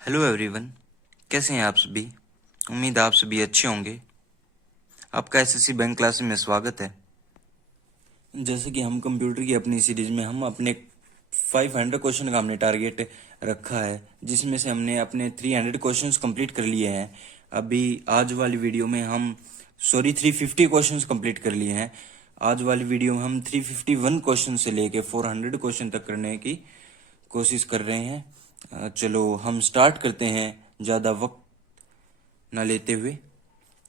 Hello everyone, कैसे हैं आप सभी। उम्मीद है आप सभी अच्छे होंगे। आपका एसएससी बैंक क्लास में स्वागत है। जैसे कि हम कंप्यूटर की अपनी सीरीज में हम अपने 500 क्वेश्चन का हमने टारगेट रखा है, जिसमें से हमने अपने 300 क्वेश्चंस कंप्लीट कर लिए हैं। अभी आज वाली वीडियो में हम 350 क्वेश्चंस कंप्लीट कर लिए हैं। आज वाली वीडियो में हम 351 क्वेश्चन से लेके 400 क्वेश्चन तक करने की कोशिश कर रहे हैं। चलो हम स्टार्ट करते हैं ज़्यादा वक्त ना लेते हुए।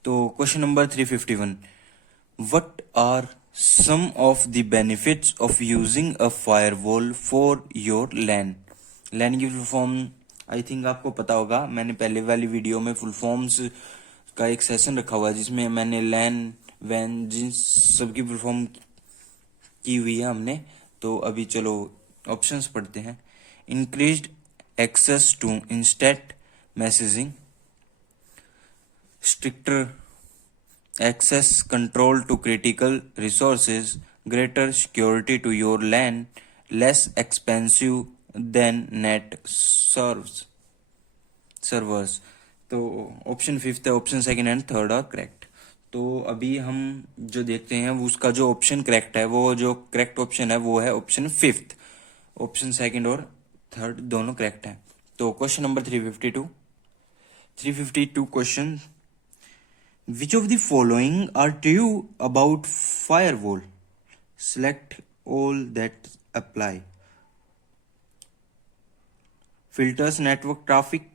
तो question number 351, what are some of the benefits of using a firewall for your LAN. LAN की फुल फॉर्म आई थिंक आपको पता होगा। मैंने पहले वाली वीडियो में फुल फॉर्म्स का एक सेशन रखा हुआ है, जिसमें मैंने लैन वैन जिन सब की फुल फॉर्म की हुई है हमने। तो अभी चलो ऑप्शंस पढ़ते हैं। Increased access to instant messaging, stricter access control to critical resources, greater security to your LAN, less expensive than net servers। तो ऑप्शन फिफ्थ है, option second and third are correct. तो अभी हम जो देखते हैं वो उसका जो ऑप्शन करेक्ट है, वो जो करेक्ट ऑप्शन है वो है ऑप्शन फिफ्थ। ऑप्शन सेकंड और थर्ड दोनों करेक्ट हैं। तो question number 352 question, which of the following are true about firewall? Select all that apply. Filters network traffic,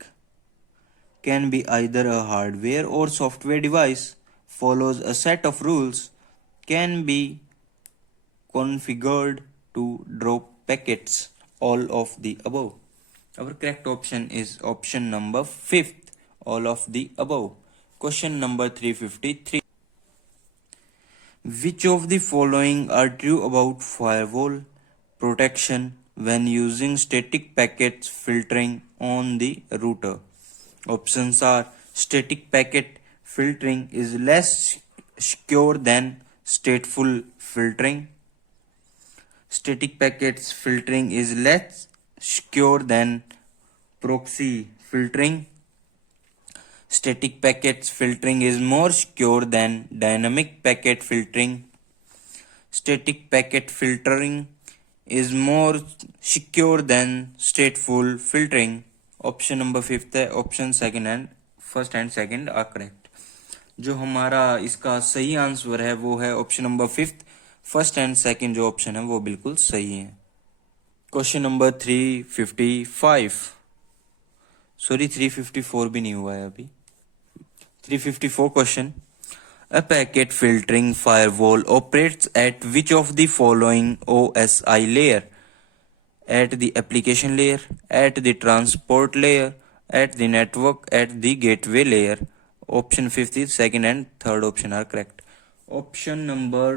can be either a hardware or software device, follows a set of rules, can be configured to drop packets, all of the above. Our correct option is option number fifth, all of the above. Question number 353. Which of the following are true about firewall protection when using static packets filtering on the router? Options are: static packet filtering is less secure than stateful filtering. Static packets filtering is less secure than proxy filtering. Static packets filtering is more secure than dynamic packet filtering. Static packet filtering is more secure than stateful filtering. Option number fifth है, option second and first and second are correct. जो हमारा इसका सही answer है वो है option number fifth. First and second जो option है वो बिल्कुल सही है। क्वेश्चन नंबर 355, 354 भी नहीं हुआ है अभी। 354 question. A packet filtering firewall operates at which of the following OSI layer? At the application layer, at the transport layer, at the network, at the gateway layer. Option fifth is second and third option are correct. Option number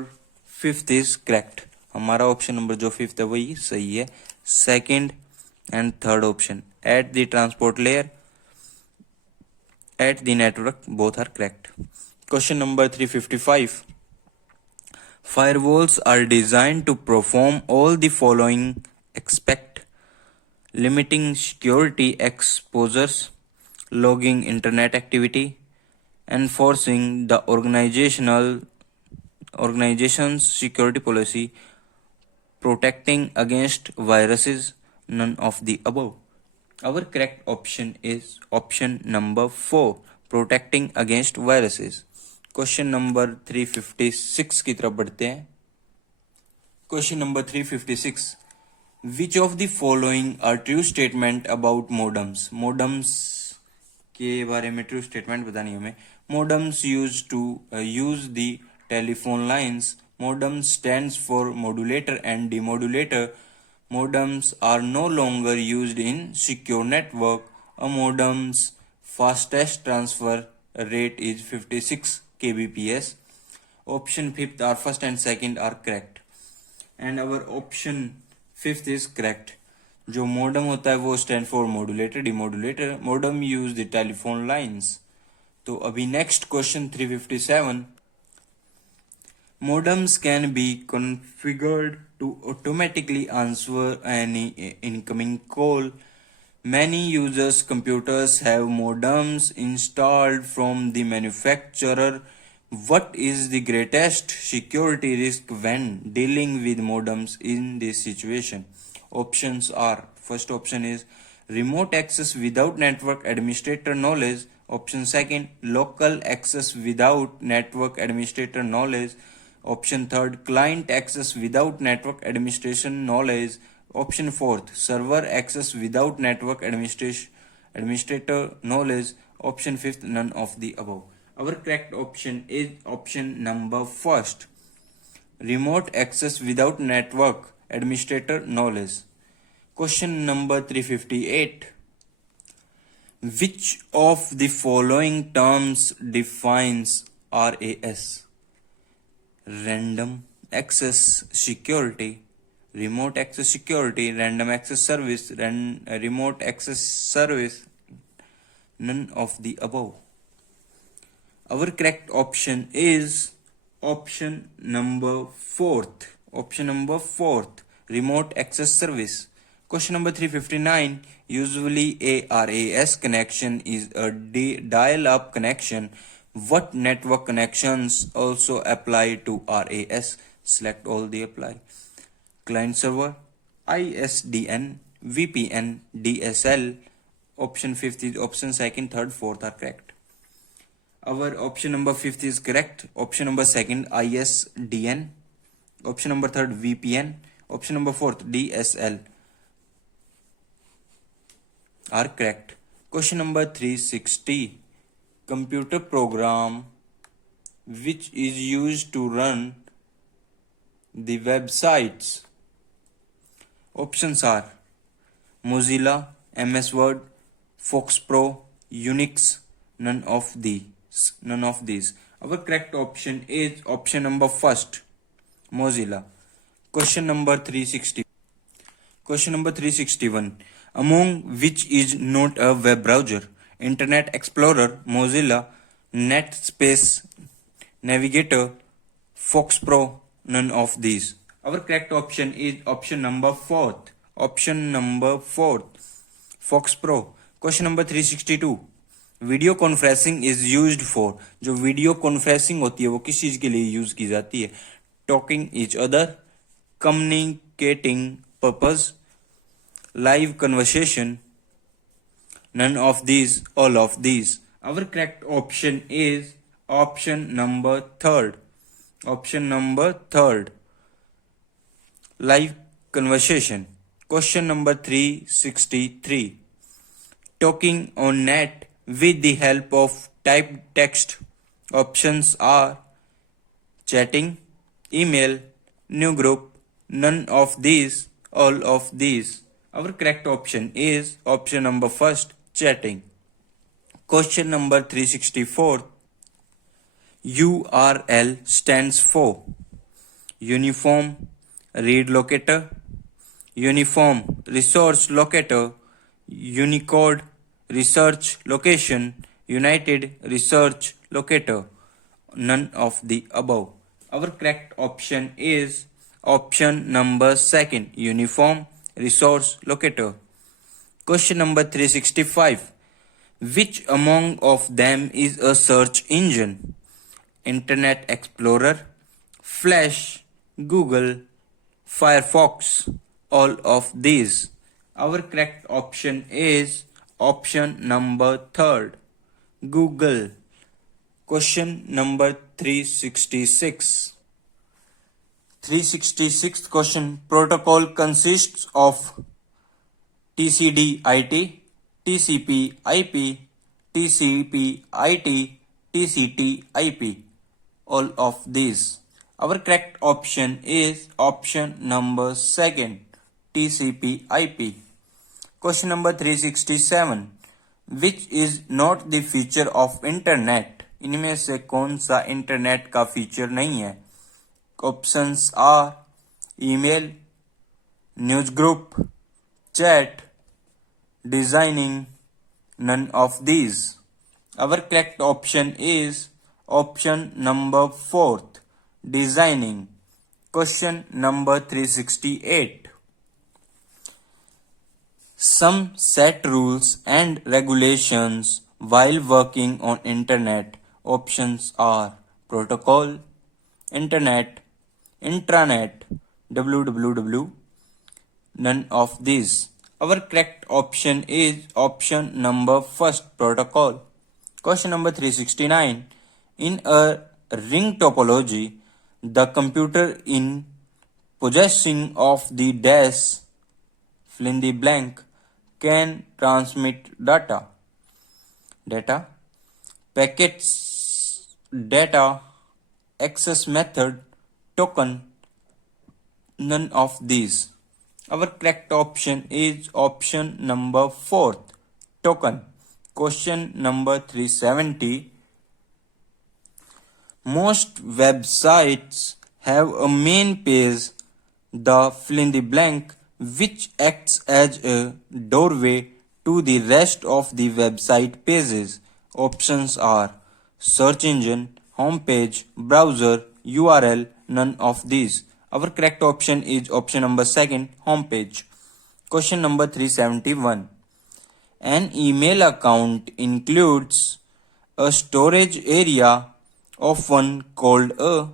fifth is correct. हमारा option number जो fifth है वही सही है। Second and third option at the transport layer, at the network, both are correct. Question number 355. Firewalls are designed to perform all the following expect: limiting security exposures, logging internet activity, enforcing the organization's security policy, protecting against viruses, none of the above. Our correct option is option number 4, protecting against viruses. Question number 356 की तरफ बढ़ते हैं। Question number 356. Which of the following are true statement about modems? Modems के बारे में true statement बतानी हमें। Modems used to use the telephone lines. Modem stands for modulator and demodulator. Modems are no longer used in secure network. A modem's fastest transfer rate is 56 kbps. Option fifth are first and second are correct. And our option fifth is correct. जो modem होता है वो stand for modulator, demodulator. Modem use the telephone lines. तो अभी next question 357. Modems can be configured to automatically answer any incoming call, Many users' computers have modems installed from the manufacturer. What is the greatest security risk when dealing with modems in this situation? Options are: first option is remote access without network administrator knowledge. Option second, local access without network administrator knowledge. Option third, client access without network administration knowledge. Option fourth, server access without network administrator knowledge. Option fifth, none of the above. Our correct option is option number first, remote access without network administrator knowledge. Question number 358. Which of the following terms defines RAS? Random access security, remote access security, random access service, remote access service, none of the above. Our correct option is option number fourth. Option number fourth, remote access service. Question number 359. Usually a RAS connection is a dial-up connection. What network connections also apply to RAS? Select all the apply. Client server, ISDN, VPN, DSL. Option fifth is option second, third, fourth are correct. Our option number fifth is correct. Option number second, ISDN. Option number third, VPN. Option number fourth, DSL are correct. Question number 360. Computer program which is used to run the websites. Options are Mozilla, MS Word, Fox Pro, Unix, none of these. Our correct option is option number first, Mozilla. Question number 360. Question number 361. Among which is not a web browser? Internet Explorer, Mozilla, NetSpace, Navigator, Fox Pro, none of these. Our correct option is option number fourth. Option number fourth, Fox Pro. Question number 362. Video conferencing is used for, जो video conferencing होती है वो किस चीज के लिए use की जाती है? Talking each other, communicating purpose, live conversation, none of these, all of these. Our correct option is option number third. Option number third, live conversation. Question number 363. Talking on net with the help of typed text. Options are chatting, email, new group, none of these, all of these. Our correct option is option number first, chatting. Question number 364. URL stands for Uniform Read Locator, Uniform Resource Locator, Unicode Research Location, United Research Locator, none of the above. Our correct option is option number second, Uniform Resource Locator. Question number 365. Which among of them is a search engine? Internet Explorer, Flash, Google, Firefox, all of these. Our correct option is option number third, Google. Question number 366. 366th question. Protocol consists of TCD/IP, TCP/IP, TCP/IP, TCT/IP, all of these. Our correct option is option number second, TCP/IP. Question number 367. Which is not the feature of internet? इनमें से कौन सा internet का feature नहीं है? Options are email, news group, chat, designing, none of these. Our correct option is option number fourth, designing. Question number 368. Some set rules and regulations while working on internet. Options are protocol, internet, intranet, www. None of these. Our correct option is option number first, protocol. Question number 369. In a ring topology, the computer in possession of the dash, fill in the blank, can transmit data. Data, packets, data, access method, token, none of these. Our correct option is option number fourth, token. Question number 370. Most websites have a main page, the fill in the blank, which acts as a doorway to the rest of the website pages. Options are search engine, homepage, browser, URL, none of these. Our correct option is option number second, homepage. Question number 371. An email account includes a storage area, often called a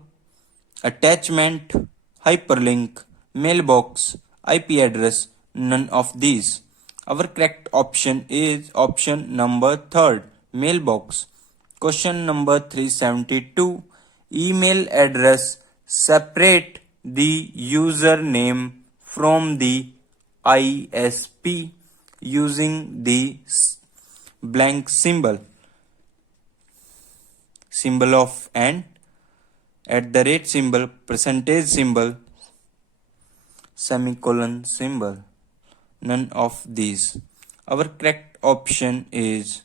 attachment, hyperlink, mailbox, IP address, none of these. Our correct option is option number third, mailbox. Question number 372. Email address separate the username from the ISP using the blank symbol of and, @ symbol, percentage symbol, semicolon symbol. None of these. Our correct option is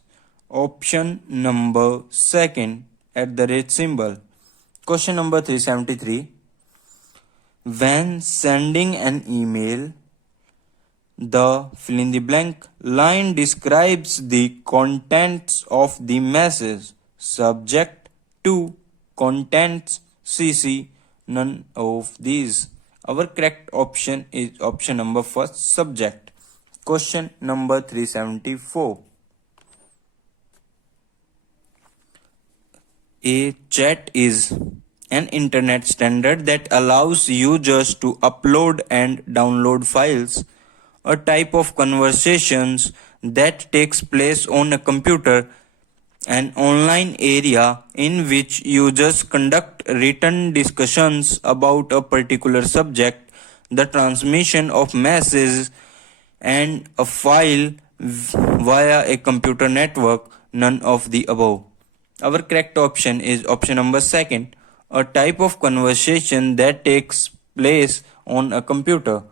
option number second, @ symbol. Question number 373. When sending an email, the fill in the blank line describes the contents of the message. Subject to contents CC, none of these. Our correct option is option number first, subject. Question number 374. A chat is an internet standard that allows users to upload and download files, a type of conversations that takes place on a computer, an online area in which users conduct written discussions about a particular subject, the transmission of messages and a file via a computer network, none of the above. Our correct option is option number second, a type of conversation that takes place on a computer.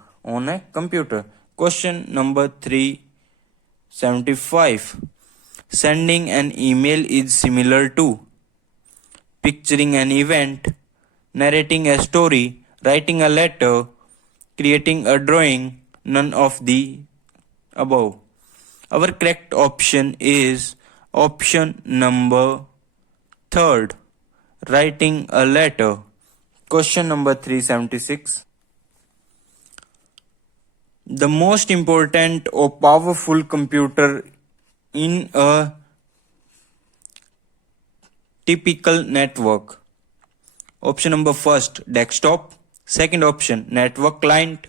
Question number 375. Sending an email is similar to picturing an event, narrating a story, writing a letter, creating a drawing, none of the above. Our correct option is option number third, writing a letter. Question number 376. The most important or powerful computer in a typical network. Option number first, desktop. Second option, network client.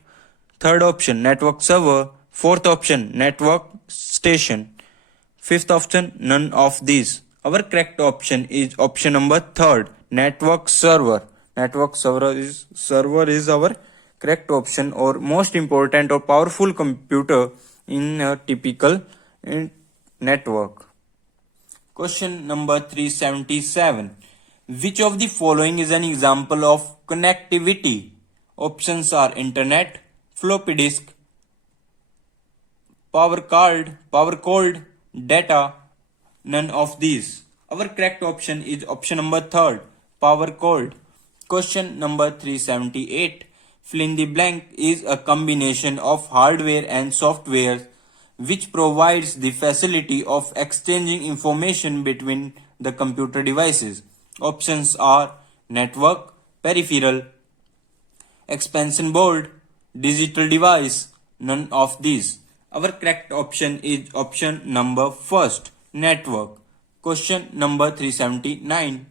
Third option, network server. Fourth option, network station. Fifth option, none of these. Our correct option is option number third, network server. Network server is our correct option, or most important or powerful computer in a typical network. Question number 377. Which of the following is an example of connectivity? Options are internet, floppy disk, power cold, data, none of these. Our correct option is option number third, power cold. Question number 378. Fill in the blank is a combination of hardware and software which provides the facility of exchanging information between the computer devices. Options are network, peripheral, expansion board, digital device, none of these. Our correct option is option number first, network. Question number 379.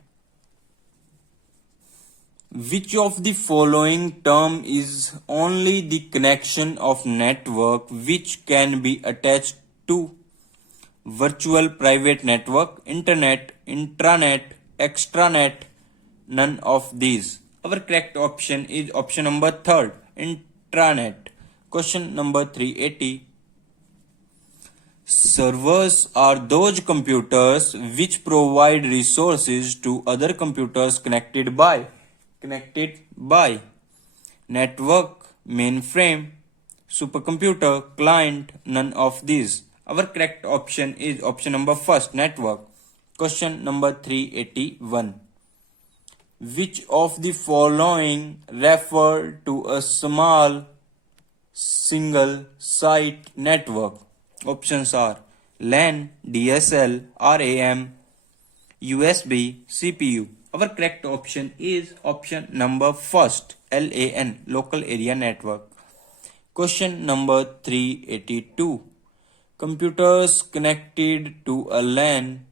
Which of the following term is only the connection of network which can be attached to virtual private network, internet, intranet, extranet? None of these. Our correct option is option number third, intranet. Question number 380. Servers are those computers which provide resources to other computers connected by network, mainframe, supercomputer, client, none of these. Our correct option is option number first, network. Question number 381. Which of the following refer to a small single site network? Options are LAN, DSL, RAM, USB, CPU. Our correct option is option number first, LAN, local area network. Question number 382. Computers connected to a LAN.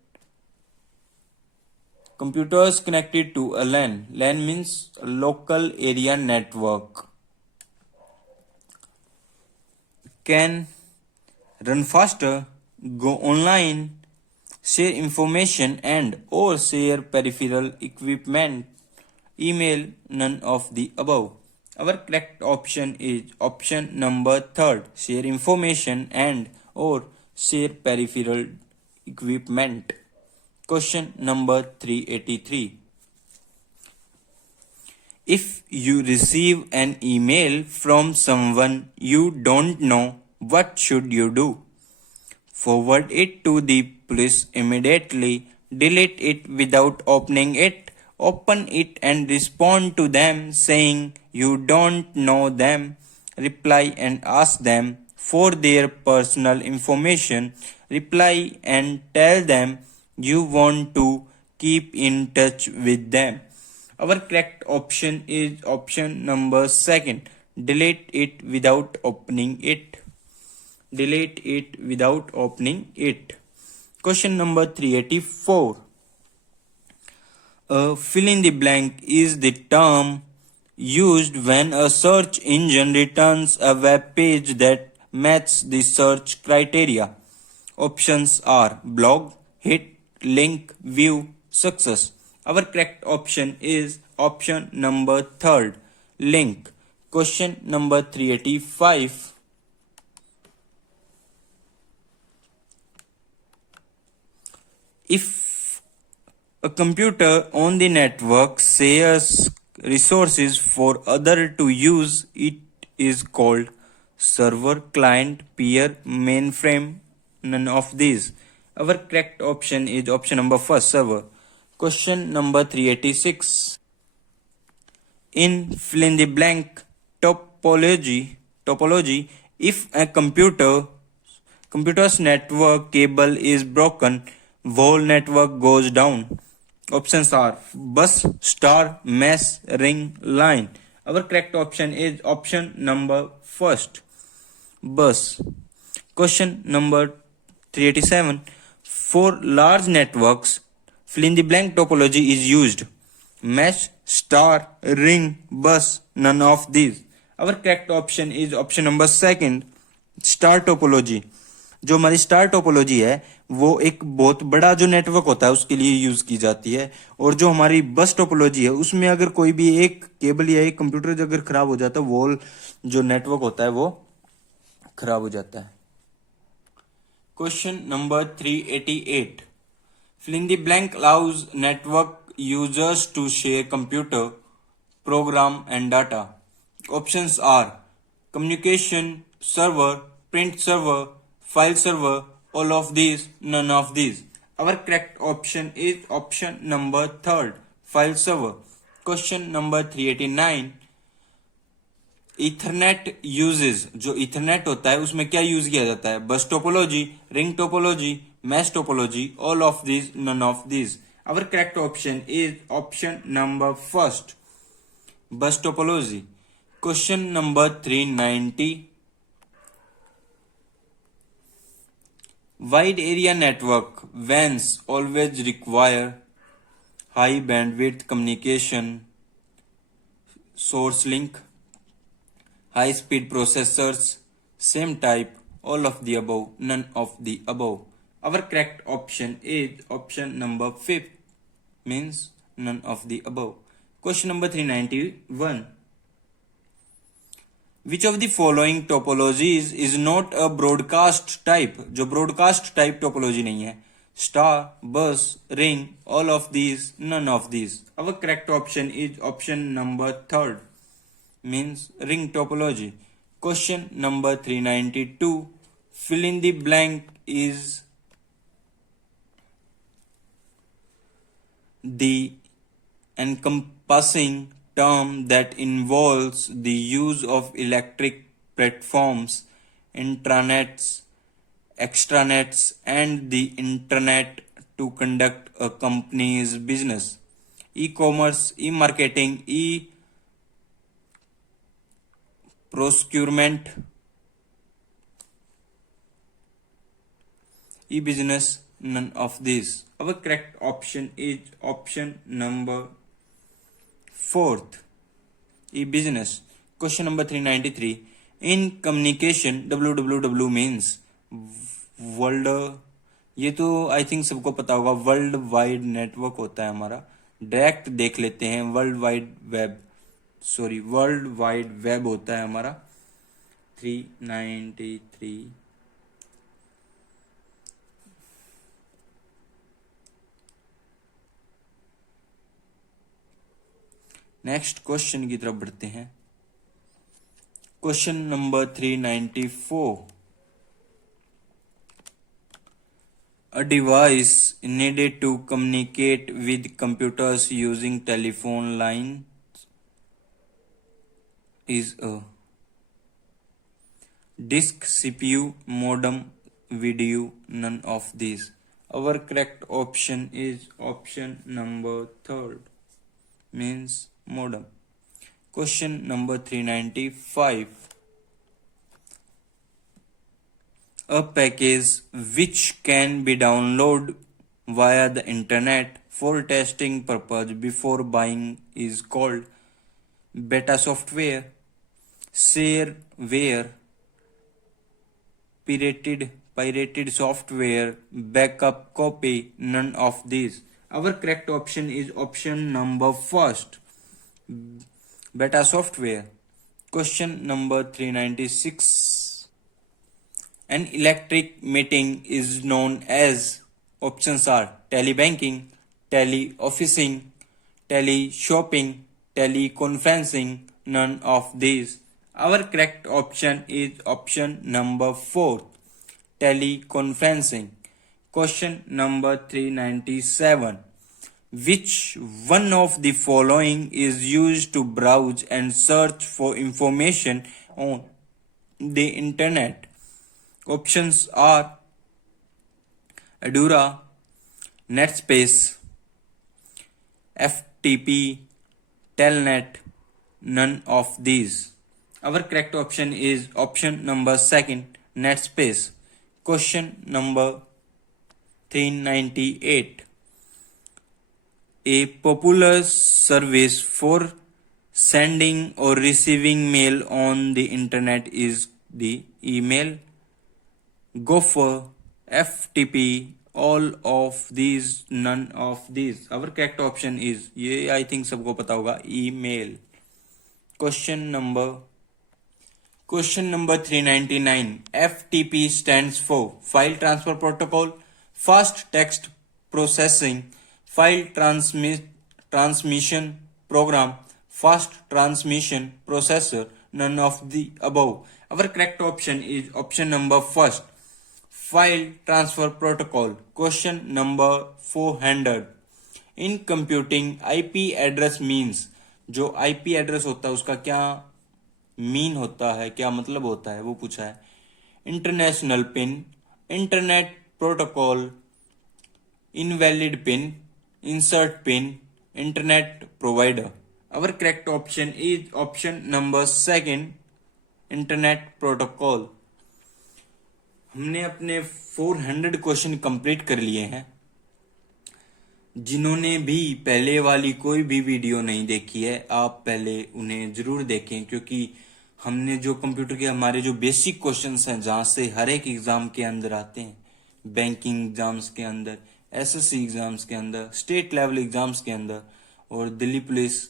LAN means local area network. Can run faster, go online, share information and or share peripheral equipment, email, none of the above. Our correct option is option number third, share information and or share peripheral equipment. Question number 383. If you receive an email from someone you don't know, what should you do? Forward it to the police immediately, delete it without opening it, open it and respond to them saying you don't know them, reply and ask them for their personal information, reply and tell them you want to keep in touch with them. Our correct option is option number second, delete it without opening it. Question number 384. Fill in the blank is the term used when a search engine returns a web page that matches the search criteria. Options are blog, hit, link, view, success. Our correct option is option number third, link. Question number 385. If a computer on the network shares resources for other to use, it is called server, client, peer, mainframe, none of these. Our correct option is option number first, server. Question number 386. In fill in the blank topology, if a computer's network cable is broken, whole network goes down. Options are bus, star, mesh, ring, line. Our correct option is option number first, bus. Question number 387. For large networks, fill in the blank topology is used. Mesh, star, ring, bus, none of these. Our correct option is option number second, star topology. जो हमारी star topology है वो एक बहुत बड़ा जो network होता है उसके लिए यूज की जाती है. और जो हमारी बस टोपोलॉजी है उसमें अगर कोई भी एक केबल या एक कंप्यूटर अगर खराब हो जाता है वो जो नेटवर्क होता है वो खराब हो जाता है. Question number 388. Fill in the blank allows network users to share computer, program and data. Options are communication server, print server, file server, all of these, none of these. Our correct option is option number third, file server. Question number 389. Ethernet uses, जो Ethernet होता है उसमें क्या use किया जाता है? Bus topology, ring topology, mesh topology, all of this, none of this. Our correct option is option number first, bus topology. Question number 390. Wide area network WANs always require high bandwidth communication. Source link, high speed processors, same type, all of the above, none of the above. Our correct option is option number 5, means none of the above. Question number 391. Which of the following topologies is not a broadcast type? जो broadcast type topology नहीं है. Star, bus, ring, all of these, none of these. Our correct option is option number 3rd, means ring topology. Question number 392. Fill in the blank is the encompassing term that involves the use of electric platforms, intranets, extranets, and the internet to conduct a company's business. E-commerce, e-marketing, e-procurement, e-business, none of these. Our correct option is option number 4th, e-business. Question number 393. In communication, www means world, ये तो I think सबको पता होगा, world wide network होता है हमारा. Direct देख लेते हैं. वर्ल्ड वाइड वेब होता है हमारा. 393. नेक्स्ट क्वेश्चन की तरफ बढ़ते हैं. Question number 394. A device needed to communicate with computers using telephone lines is a disk, CPU, modem, video, none of these. Our correct option is option number 3rd, means modem. Question number 395. A package which can be downloaded via the internet for testing purpose before buying is called beta software, shareware, pirated software, backup copy, none of these. Our correct option is option number 1st, beta software. Question number 396. An electric meeting is known as, options are telebanking, teleofficing, teleshopping, teleconferencing, none of these. Our correct option is option number 4, teleconferencing. Question number 397. Which one of the following is used to browse and search for information on the internet? Options are Adura, Netspace, FTP, Telnet, none of these. Our correct option is option number 2nd, Netspace. Question number 398. A popular service for sending or receiving mail on the internet is the email, Gopher, FTP, all of these, none of these. Our correct option is, ये I think सबको पता होगा, email. Question number 399. FTP stands for File Transfer Protocol, Fast Text Processing, File Transmission Program, Fast Transmission Processor, none of the above. Our correct option is option number 1st, File Transfer Protocol. Question number 400. In computing, IP address means, जो IP address होता है उसका क्या mean होता है, क्या मतलब होता है, वो पूछा है. International pin, internet protocol, invalid pin, insert pin, internet provider. Our correct option is option number 2nd, internet protocol. हमने अपने 400 क्वेश्चन कंप्लीट कर लिए हैं। जिन्होंने भी पहले वाली कोई भी वीडियो नहीं देखी है, आप पहले उन्हें जरूर देखें, क्योंकि हमने जो कंप्यूटर के हमारे जो बेसिक क्वेश्चंस हैं, जहां से हर एक एग्जाम के अंदर आते हैं, बैंकिंग एग्जाम्स के अंदर, एसएससी एग्जाम्स के अंदर, स्टेट लेवल एग्जाम्स के अंदर, और दिल्ली पुलिस,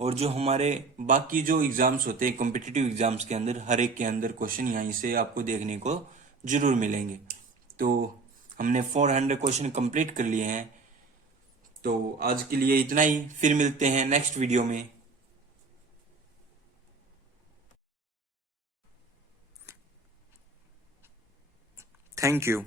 और जो हमारे बाकी जो एग्जाम्स होते हैं कॉम्पिटिटिव एग्जाम्स के अंदर, हर एक के अंदर क्वेश्चन यहीं से आपको देखने को जरूर मिलेंगे। तो हमने 400 क्वेश्चन कंप्लीट कर लिए हैं। तो आज के लिए इतना ही, फिर मिलते हैं नेक्स्ट वीडियो में। Thank you.